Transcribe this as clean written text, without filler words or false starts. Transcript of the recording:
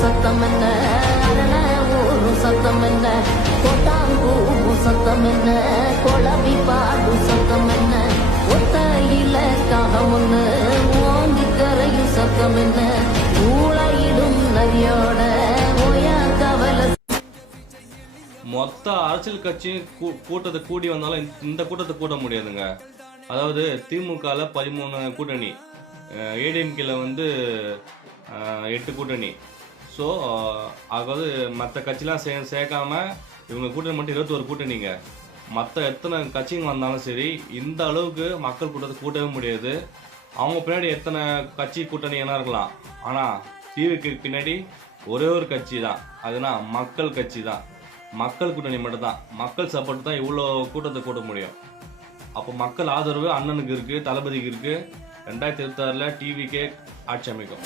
சத்தம் என்ன, அரண ஊரு சத்தம் என்ன, கொட்டாங்கூ சத்தம் என்ன, கொளவி பாடு சத்தம் என்ன, ஒத்தையில காகம் ஒண்ணு ஓங்கி கரையும் சத்தம் என்ன, ஊழையிடும் நரியோட ஓயா கவலை. மொத்த அரசியல் கட்சி கூட்டத்தை கூடி வந்தாலும் இந்த கூட்டத்தை கூட்ட முடியாதுங்க. அதாவது திமுகல 13 கூட்டணி, ஏடிஎம்கேல 8 கூட்டணி. ஸோ அதாவது மற்ற கட்சிலாம் சேர்க்காம இவங்க கூட்டணி மட்டும் 21 கூட்டணிங்க. மற்ற எத்தனை கட்சிங்க வந்தாலும் சரி இந்த அளவுக்கு மக்கள் கூட்டத்தை கூட்டவே முடியாது. அவங்க பின்னாடி எத்தனை கட்சி கூட்டணி என்ன இருக்கலாம், ஆனால் டிவிக்கு பின்னாடி ஒரே ஒரு கட்சி தான், அதுனா மக்கள் கட்சி தான். மக்கள் கூட்டணி மட்டும்தான், மக்கள் சப்போர்ட் தான் இவ்வளோ கூட்டத்தை கூட்ட முடியும். அப்போ மக்கள் ஆதரவு அண்ணனுக்கு இருக்குது, தளபதிக்கு இருக்குது. 2026 டிவிக்கே ஆட்சி அமைக்கும்.